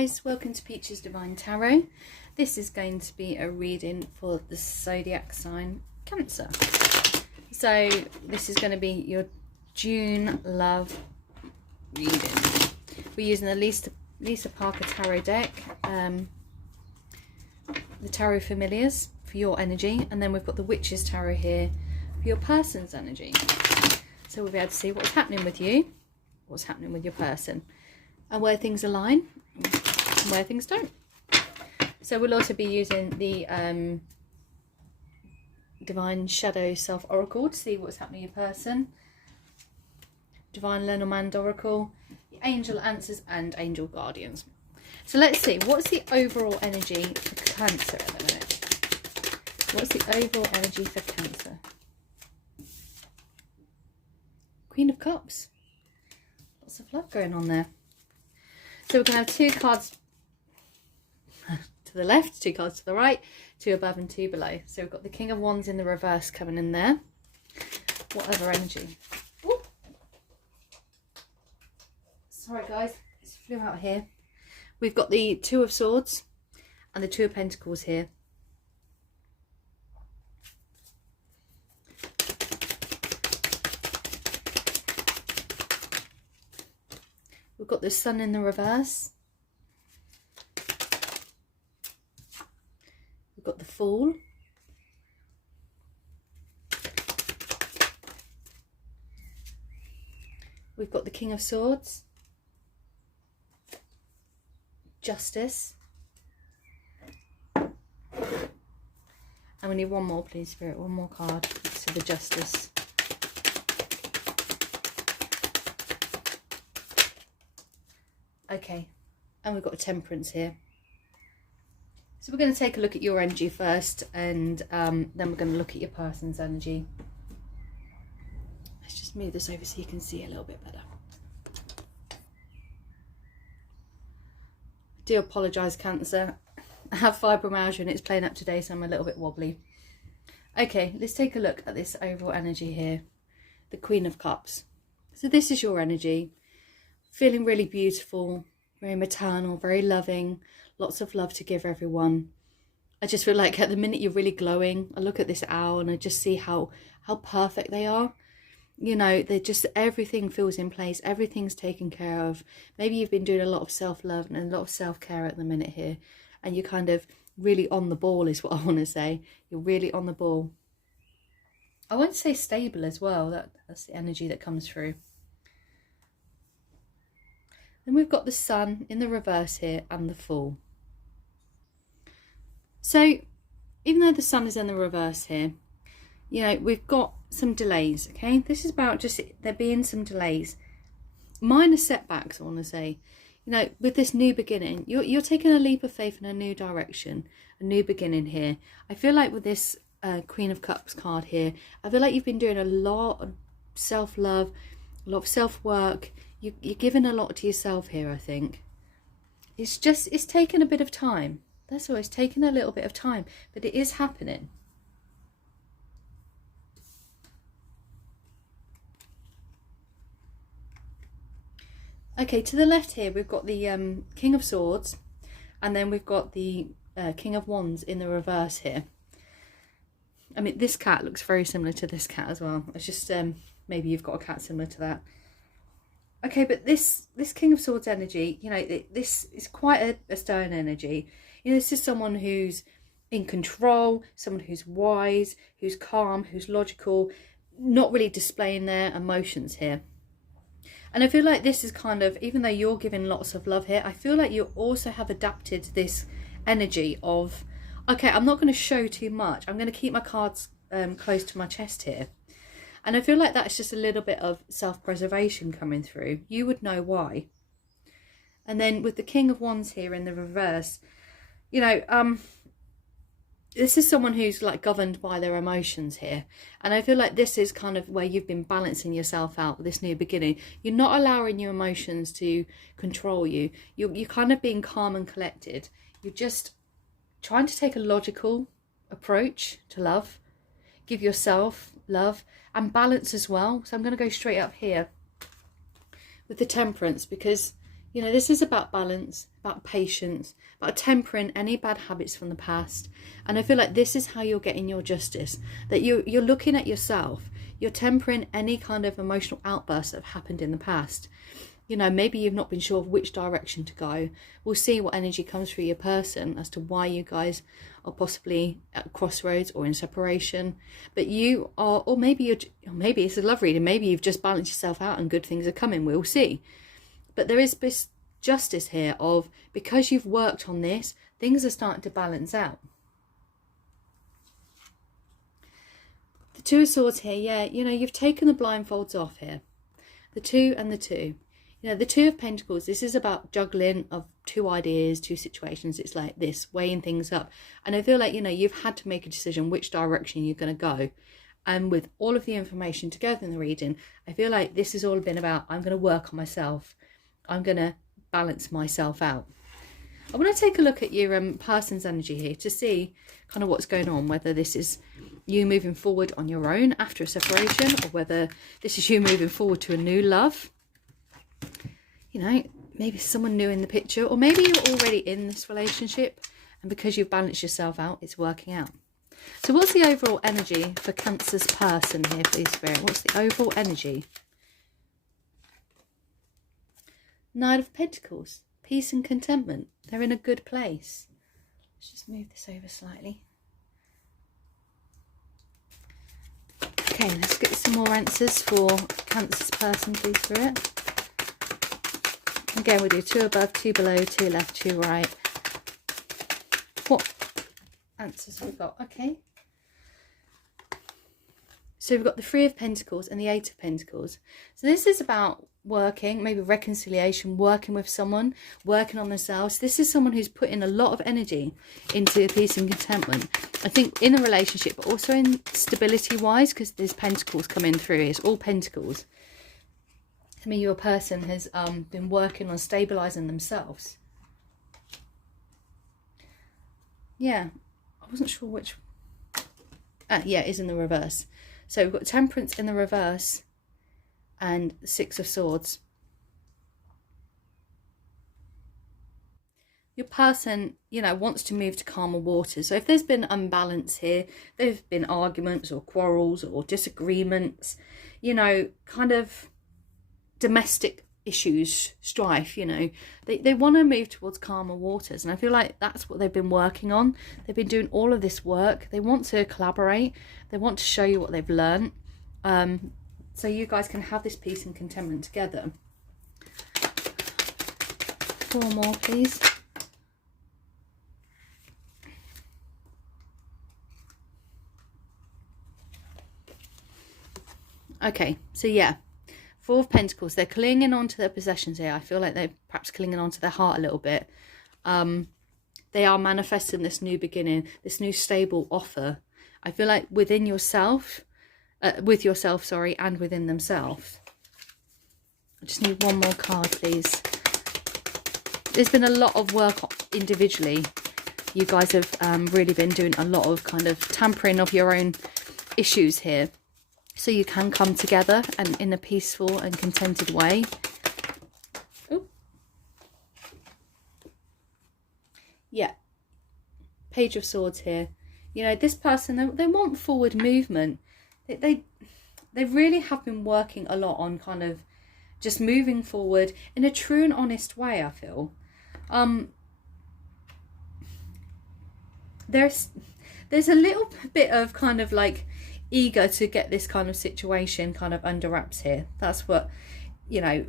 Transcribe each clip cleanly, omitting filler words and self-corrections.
guys, welcome to Peaches Divine Tarot. This is going to be a reading for the zodiac sign Cancer. So this is going to be your June love reading. We're using the Lisa Parker Tarot deck, the Tarot Familiars for your energy, and then we've got the Witches Tarot here for your person's energy. So we'll be able to see what's happening with you, what's happening with your person, and where things align and where things don't. So we'll also be using the Divine Shadow Self Oracle to see what's happening with your person, Divine Lenormand Oracle, the Angel Answers, and Angel Guardians. So let's see, what's the overall energy for Cancer at the minute? What's the overall energy for Cancer? Queen of Cups. Lots of love going on there. So we're going to have two cards to the left, two cards to the right, two above and two below. So we've got the King of Wands in the reverse coming in there. What other energy? Ooh. Sorry guys, it flew out here. We've got the Two of Swords and the Two of Pentacles here. We've got the Sun in the reverse. We've got the Fool. We've got the King of Swords. Justice. And we need one more, please, Spirit. One more card to the Justice. Okay, and we've got a Temperance here. So we're going to take a look at your energy first, and then we're going to look at your person's energy. Let's just move this over so you can see a little bit better. I do apologise, Cancer. I have fibromyalgia and it's playing up today, so I'm a little bit wobbly. Okay, let's take a look at this overall energy here. The Queen of Cups. So this is your energy. Feeling really beautiful, very maternal, very loving, lots of love to give everyone. I just feel like at the minute you're really glowing. I look at this owl and I just see how perfect they are. You know, they're just, everything feels in place, everything's taken care of. Maybe you've been doing a lot of self-love and a lot of self-care at the minute here, and you're kind of really on the ball is what I want to say. You're really on the ball. I won't say stable as well, that's the energy that comes through. Then we've got the Sun in the reverse here and the Fool. So even though the Sun is in the reverse here, you know, we've got some delays, okay? This is about just there being some delays. Minor setbacks, I want to say. You know, with this new beginning, you're taking a leap of faith in a new direction, a new beginning here. I feel like with this Queen of Cups card here, I feel like you've been doing a lot of self-love, a lot of self-work. You're giving a lot to yourself here, I think. It's taken a bit of time. That's all, it's taken a little bit of time, but it is happening. Okay, to the left here, we've got the King of Swords, and then we've got the King of Wands in the reverse here. I mean, this cat looks very similar to this cat as well. It's just, maybe you've got a cat similar to that. Okay, but this King of Swords energy, you know, this is quite a stern energy. You know, this is someone who's in control, someone who's wise, who's calm, who's logical, not really displaying their emotions here. And I feel like this is kind of, even though you're giving lots of love here, I feel like you also have adapted this energy of, okay, I'm not going to show too much. I'm going to keep my cards close to my chest here. And I feel like that's just a little bit of self-preservation coming through. You would know why. And then with the King of Wands here in the reverse, you know, this is someone who's like governed by their emotions here. And I feel like this is kind of where you've been balancing yourself out with this new beginning. You're not allowing your emotions to control you. You're kind of being calm and collected. You're just trying to take a logical approach to love. Give yourself love and balance as well. So I'm going to go straight up here with the Temperance, because You know, this is about balance, about patience, about tempering any bad habits from the past. And I feel like this is how you're getting your justice, that you're looking at yourself, you're tempering any kind of emotional outbursts that have happened in the past. You know, maybe you've not been sure of which direction to go. We'll see what energy comes through your person as to why you guys are possibly at crossroads or in separation. But you are, or maybe it's a love reading, maybe you've just balanced yourself out and good things are coming. We'll see. But there is this justice here of, because you've worked on this, things are starting to balance out. The Two of Swords here, yeah, you know, you've taken the blindfolds off here. The 2 and the 2. You know, the Two of Pentacles, this is about juggling of two ideas, two situations. It's like this, weighing things up. And I feel like, you know, you've had to make a decision which direction you're going to go. And with all of the information together in the reading, I feel like this has all been about, I'm going to work on myself. I'm going to balance myself out. I want to take a look at your person's energy here to see kind of what's going on, whether this is you moving forward on your own after a separation, or whether this is you moving forward to a new love. You know, maybe someone new in the picture, or maybe you're already in this relationship and because you've balanced yourself out, it's working out. So what's the overall energy for Cancer's person here, please, Spirit? What's the overall energy? Knight of Pentacles, peace and contentment. They're in a good place. Let's just move this over slightly. Okay, let's get some more answers for Cancer's person, please, Spirit. Again, we'll do 2 above, 2 below, 2 left, 2 right. What answers have we got? Okay. So we've got the 3 of Pentacles and the 8 of Pentacles. So this is about working, maybe reconciliation, working with someone, working on themselves. This is someone who's put in a lot of energy into peace and contentment. I think in a relationship, but also in stability-wise, because there's Pentacles coming through. It's all Pentacles. I mean, your person has been working on stabilising themselves. Yeah, I wasn't sure which. Yeah, it is in the reverse. So we've got Temperance in the reverse and 6 of Swords. Your person, you know, wants to move to calmer waters. So if there's been unbalance here, there's been arguments or quarrels or disagreements, you know, kind of domestic issues, strife, you know, they want to move towards calmer waters. And I feel like that's what they've been working on. They've been doing all of this work. They want to collaborate. They want to show you what they've learned. So you guys can have this peace and contentment together. 4 more, please. Okay, so yeah. 4 of Pentacles, they're clinging on to their possessions here. I feel like they're perhaps clinging on to their heart a little bit. They are manifesting this new beginning, this new stable offer. I feel like within yourself, with yourself, sorry, and within themselves. I just need 1 more card, please. There's been a lot of work individually. You guys have really been doing a lot of kind of tampering of your own issues here. So you can come together and in a peaceful and contented way. Ooh. Yeah. Page of Swords here. You know, this person, they want forward movement. They really have been working a lot on kind of just moving forward in a true and honest way, I feel. There's a little bit of kind of like eager to get this kind of situation kind of under wraps here. That's what, you know,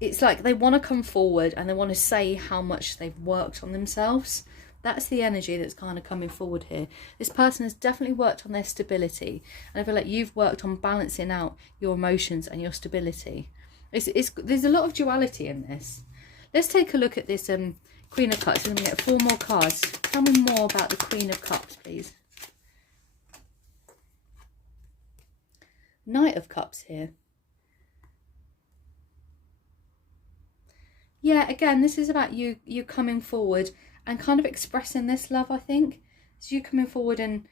it's like they want to come forward and they want to say how much they've worked on themselves. That's the energy that's kind of coming forward here. This person has definitely worked on their stability, and I feel like you've worked on balancing out your emotions and your stability. There's a lot of duality in this. Let's take a look at this Queen of Cups. We're going to get 4 more cards. Tell me more about the Queen of Cups, please. Knight of Cups here. Yeah, again, this is about you coming forward and kind of expressing this love, I think. So you coming forward and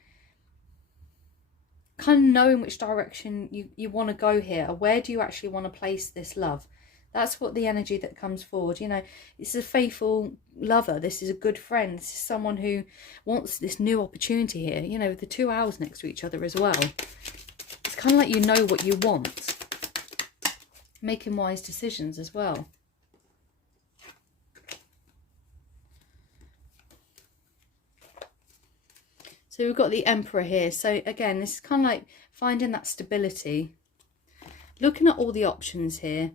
kind of knowing which direction you want to go here. Or where do you actually want to place this love? That's what the energy that comes forward. You know, this is a faithful lover. This is a good friend. This is someone who wants this new opportunity here. You know, the 2 hours next to each other as well. It's kind of like you know what you want. Making wise decisions as well. So we've got the Emperor here. So again, this is kind of like finding that stability. Looking at all the options here.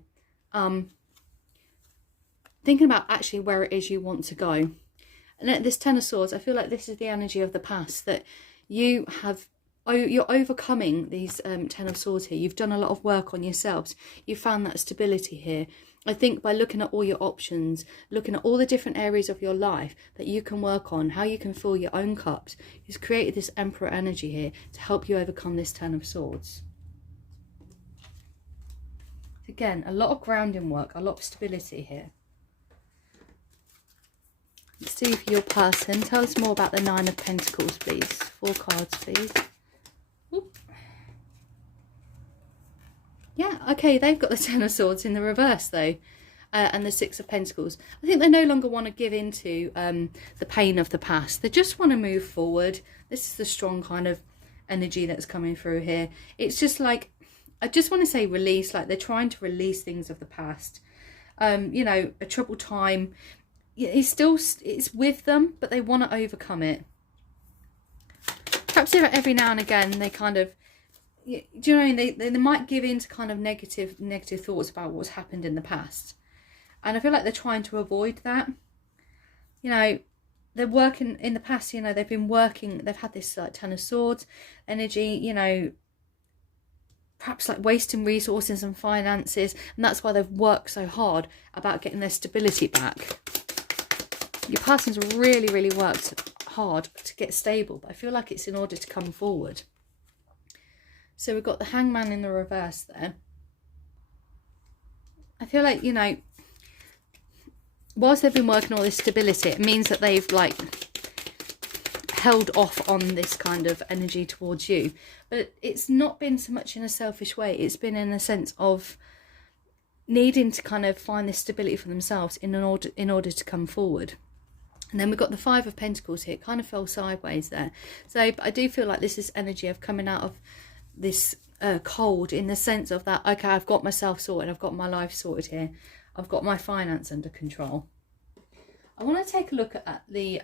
Thinking about actually where it is you want to go. And at this Ten of Swords, I feel like this is the energy of the past. That you have, you're overcoming these Ten of Swords here. You've done a lot of work on yourselves. You've found that stability here. I think by looking at all your options, looking at all the different areas of your life that you can work on, how you can fill your own cups, you've created this Emperor energy here to help you overcome this Ten of Swords. Again, a lot of grounding work, a lot of stability here. Let's see for your person. Tell us more about the Nine of Pentacles, please. 4 cards, please. Oop. Yeah, okay, they've got the Ten of Swords in the reverse, though. And the Six of Pentacles. I think they no longer want to give into the pain of the past. They just want to move forward. This is the strong kind of energy that's coming through here. It's just like, I just want to say release, like they're trying to release things of the past. You know, a troubled time, it's with them, but they want to overcome it. Perhaps every now and again they kind of, do you know what I mean? They might give in to kind of negative thoughts about what's happened in the past. And I feel like they're trying to avoid that. You know, they're working in the past, you know, they've been working, they've had this like Ten of Swords energy, you know, perhaps like wasting resources and finances, and that's why they've worked so hard about getting their stability back. Your person's really worked hard to get stable, but I feel like it's in order to come forward. So we've got the Hangman in the reverse there. I feel like, you know, whilst they've been working all this stability, it means that they've like held off on this kind of energy towards you, but it's not been so much in a selfish way. It's been in a sense of needing to kind of find this stability for themselves in order to come forward. And then we've got the Five of Pentacles here. It kind of fell sideways there. So I do feel like this is energy of coming out of this cold, in the sense of that, okay, I've got myself sorted, I've got my life sorted here, I've got my finance under control. I want to take a look at the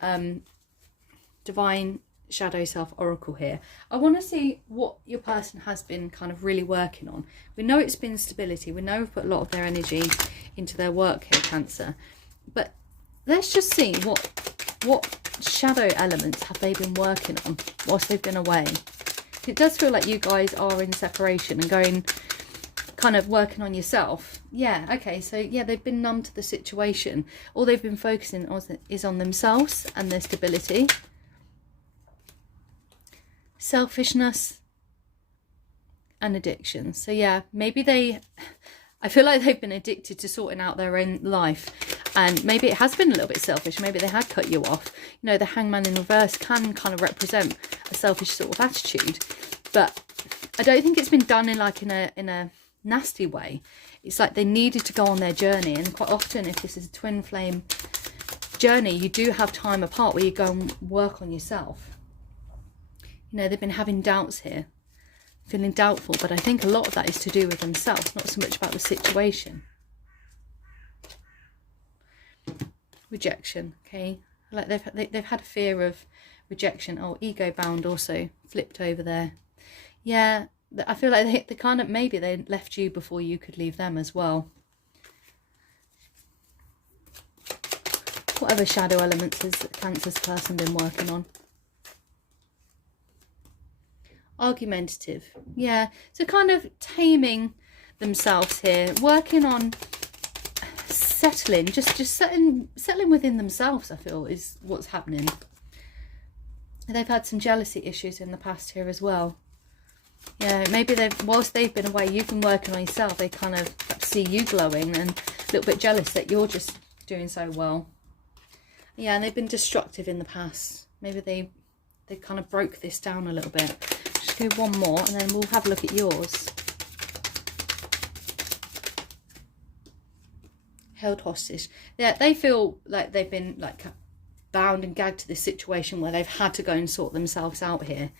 Divine Shadow Self Oracle here. I want to see what your person has been kind of really working on. We know it's been stability. We know we've put a lot of their energy into their work here, Cancer. But let's just see what shadow elements have they been working on whilst they've been away. It does feel like you guys are in separation and going, kind of working on yourself. Yeah, okay, so yeah, they've been numb to the situation. All they've been focusing on is on themselves and their stability. Selfishness and addiction. So yeah, maybe I feel like they've been addicted to sorting out their own life, and maybe it has been a little bit selfish. Maybe they had cut you off. You know, the Hangman in reverse can kind of represent a selfish sort of attitude, but I don't think it's been done in like in a nasty way. It's like they needed to go on their journey, and quite often if this is a twin flame journey, you do have time apart where you go and work on yourself. You know, they've been having doubts here, feeling doubtful, but I think a lot of that is to do with themselves, not so much about the situation. Rejection, okay, like they've had a fear of rejection. Oh, ego bound also flipped over there. Yeah, I feel like they kind of, maybe they left you before you could leave them as well. What other shadow elements has Cancer's person been working on? Argumentative, yeah, so kind of taming themselves here, working on settling, just settling within themselves, I feel, is what's happening. They've had some jealousy issues in the past here as well. Yeah, maybe whilst they've been away, you've been working on yourself. They kind of see you glowing and a little bit jealous that you're just doing so well. Yeah, and they've been destructive in the past. Maybe they kind of broke this down a little bit. Just do one more and then we'll have a look at yours. held hostage. They feel like they've been like bound and gagged to this situation where they've had to go and sort themselves out here.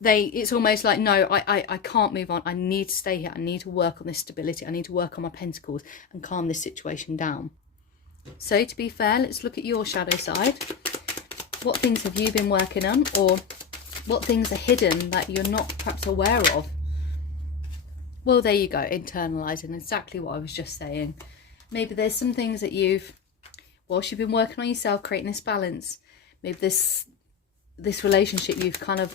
It's almost like, no, I can't move on. I need to stay here. I need to work on this stability. I need to work on my pentacles and calm this situation down. So to be fair, let's look at your shadow side. What things have you been working on, or what things are hidden that you're not perhaps aware of? Well, there you go, internalising exactly what I was just saying. Maybe there's some things that whilst you've been working on yourself, creating this balance, maybe this relationship, you've kind of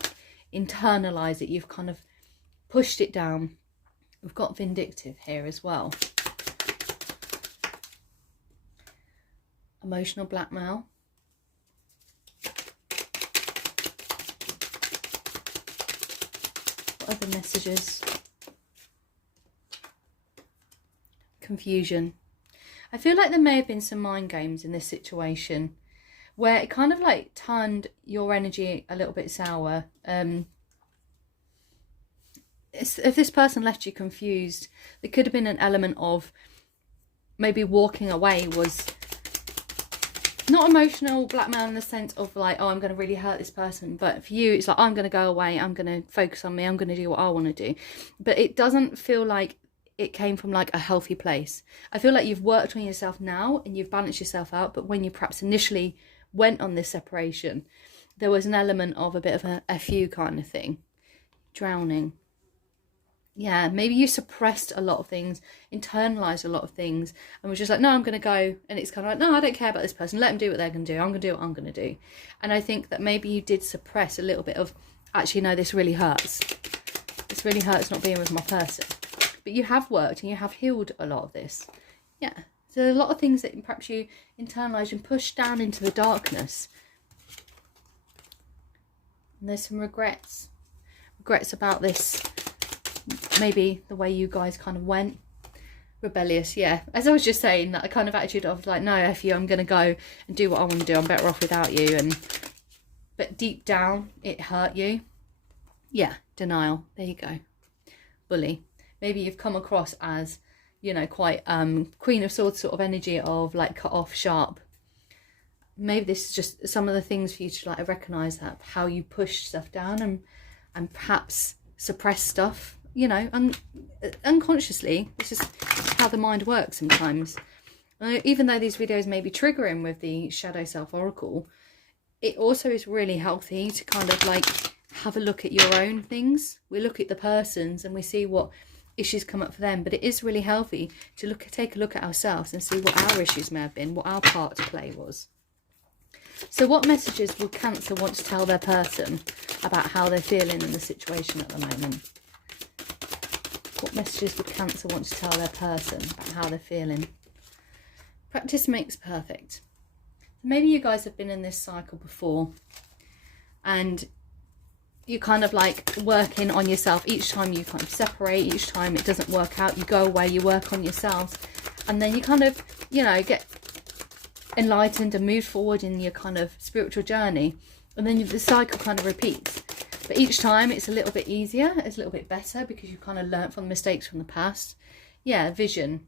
internalised it, you've kind of pushed it down. We've got vindictive here as well. Emotional blackmail. What other messages? Confusion. I feel like there may have been some mind games in this situation where it kind of like turned your energy a little bit sour. If this person left you confused, there could have been an element of maybe walking away was not emotional blackmail in the sense of like, oh, I'm going to really hurt this person. But for you, it's like, I'm going to go away. I'm going to focus on me. I'm going to do what I want to do. But it doesn't feel like it came from like a healthy place. I feel like you've worked on yourself now and you've balanced yourself out. But when you perhaps initially went on this separation, there was an element of a bit of a F you kind of thing. Drowning. Yeah, maybe you suppressed a lot of things, internalized a lot of things, and was just like, no, I'm going to go. And it's kind of like, no, I don't care about this person. Let them do what they're going to do. I'm going to do what I'm going to do. And I think that maybe you did suppress a little bit of, actually, no, this really hurts. This really hurts not being with my person. But you have worked and you have healed a lot of this. Yeah. So a lot of things that perhaps you internalized and pushed down into the darkness. And there's some regrets. Regrets about this. Maybe the way you guys kind of went. Rebellious, yeah. As I was just saying, that kind of attitude of like, no, F you, I'm going to go and do what I want to do. I'm better off without you. But deep down, it hurt you. Yeah, denial. There you go. Bully. Maybe you've come across as, you know, quite Queen of Swords sort of energy of like cut off, sharp. Maybe this is just some of the things for you to like recognise that, how you push stuff down and perhaps suppress stuff. You know, unconsciously. It's just how the mind works sometimes. Even though these videos may be triggering with the Shadow Self Oracle, it also is really healthy to kind of like have a look at your own things. We look at the person's and we see what issues come up for them, but it is really healthy to take a look at ourselves and see what our issues may have been, what our part to play was. So what messages would Cancer want to tell their person about how they're feeling in the situation at the moment? What messages would Cancer want to tell their person about how they're feeling? Practice makes perfect. Maybe you guys have been in this cycle before and you kind of like working on yourself. Each time you kind of separate, each time it doesn't work out, you go away, you work on yourselves, and then you kind of, you know, get enlightened and move forward in your kind of spiritual journey, and then the cycle kind of repeats. But each time it's a little bit easier, it's a little bit better because you kind of learnt from the mistakes from the past. Yeah, vision.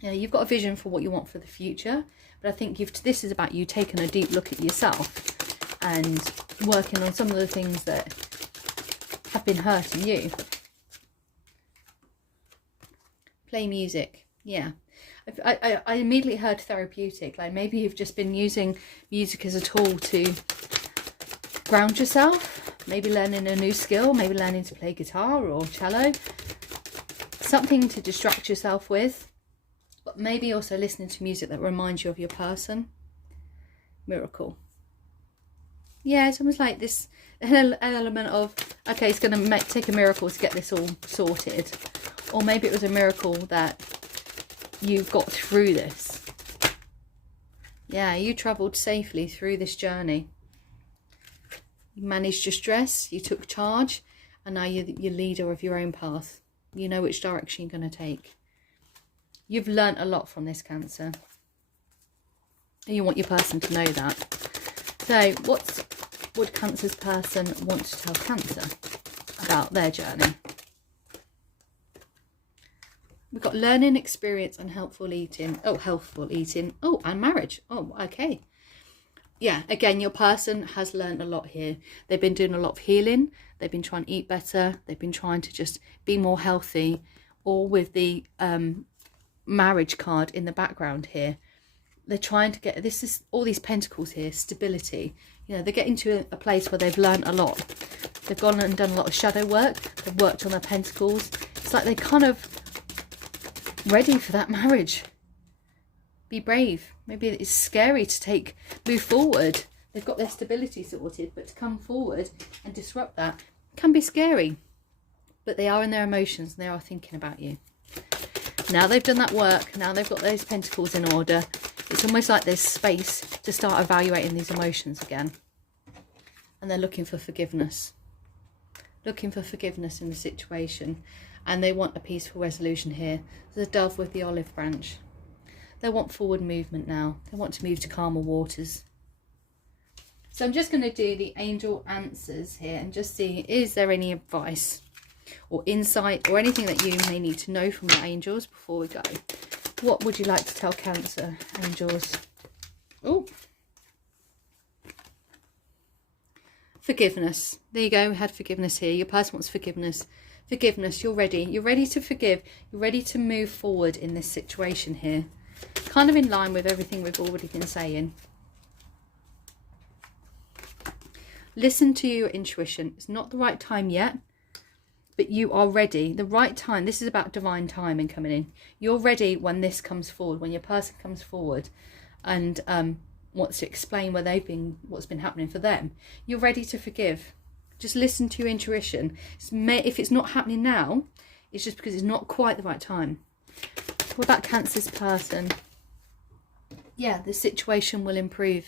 You know, you've got a vision for what you want for the future, but I think this is about you taking a deep look at yourself and working on some of the things that have been hurting you. Play music. Yeah. I immediately heard therapeutic. Like maybe you've just been using music as a tool to ground yourself. Maybe learning a new skill, maybe learning to play guitar or cello. Something to distract yourself with. But maybe also listening to music that reminds you of your person. Miracle. Yeah, it's almost like this element of, okay, it's going to take a miracle to get this all sorted. Or maybe it was a miracle that you got through this. Yeah, you travelled safely through this journey. You managed your stress, you took charge, and now you're leader of your own path. You know which direction you're going to take. You've learnt a lot from this, Cancer. And you want your person to know that. So, what would Cancer's person want to tell Cancer about their journey? We've got learning, experience and helpful eating. Oh, healthful eating. Oh, and marriage. Oh, okay. Yeah, again, your person has learned a lot here. They've been doing a lot of healing. They've been trying to eat better. They've been trying to just be more healthy. Or with the marriage card in the background here, they're trying to get, this is all these pentacles here, stability. You know, they're getting to a place where they've learned a lot. They've gone and done a lot of shadow work. They've worked on their pentacles. It's like they're kind of ready for that marriage. Be brave. Maybe it's scary to move forward. They've got their stability sorted, but to come forward and disrupt that can be scary. But they are in their emotions and they are thinking about you. Now they've done that work, now they've got those pentacles in order, it's almost like there's space to start evaluating these emotions again. And they're looking for forgiveness. Looking for forgiveness in the situation. And they want a peaceful resolution here. The dove with the olive branch. They want forward movement now. They want to move to calmer waters. So I'm just going to do the angel answers here and just see, is there any advice or insight or anything that you may need to know from the angels before we go? What would you like to tell Cancer, angels? Oh, forgiveness. There you go. We had forgiveness here. Your person wants forgiveness. Forgiveness. You're ready. You're ready to forgive. You're ready to move forward in this situation here. Kind of in line with everything we've already been saying. Listen to your intuition. It's not the right time yet, but you are ready. The right time. This is about divine timing coming in. You're ready when this comes forward, when your person comes forward and wants to explain where they've been, what's been happening for them. You're ready to forgive. Just listen to your intuition. If it's not happening now, it's just because it's not quite the right time. What about Cancer's person? Yeah, the situation will improve.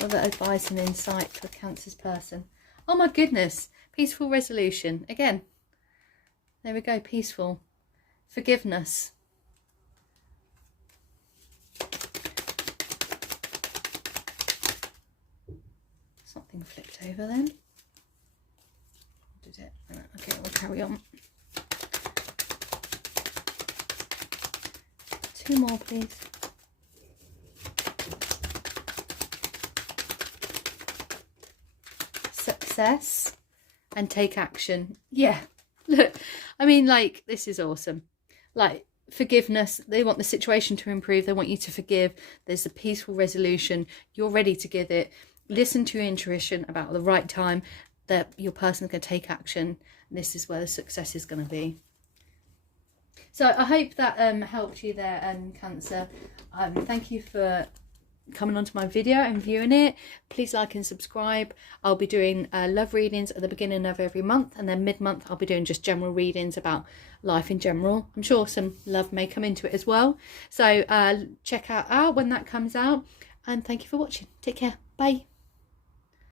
Other advice and insight for Cancer's person. Oh my goodness. Peaceful resolution. Again. There we go. Peaceful. Forgiveness. Something flipped over then. Did it? Okay, we'll carry on. 2 more, please. Success and take action. Yeah, look, I mean, like, this is awesome. Like, forgiveness, they want the situation to improve, they want you to forgive. There's a peaceful resolution, you're ready to give it. Listen to your intuition about the right time that your person's going to take action. This is where the success is going to be. So I hope that helped you there, Cancer. Thank you for coming onto my video and viewing it. Please like and subscribe. I'll be doing love readings at the beginning of every month, and then mid-month I'll be doing just general readings about life in general. I'm sure some love may come into it as well. So check out when that comes out, and thank you for watching. Take care. Bye.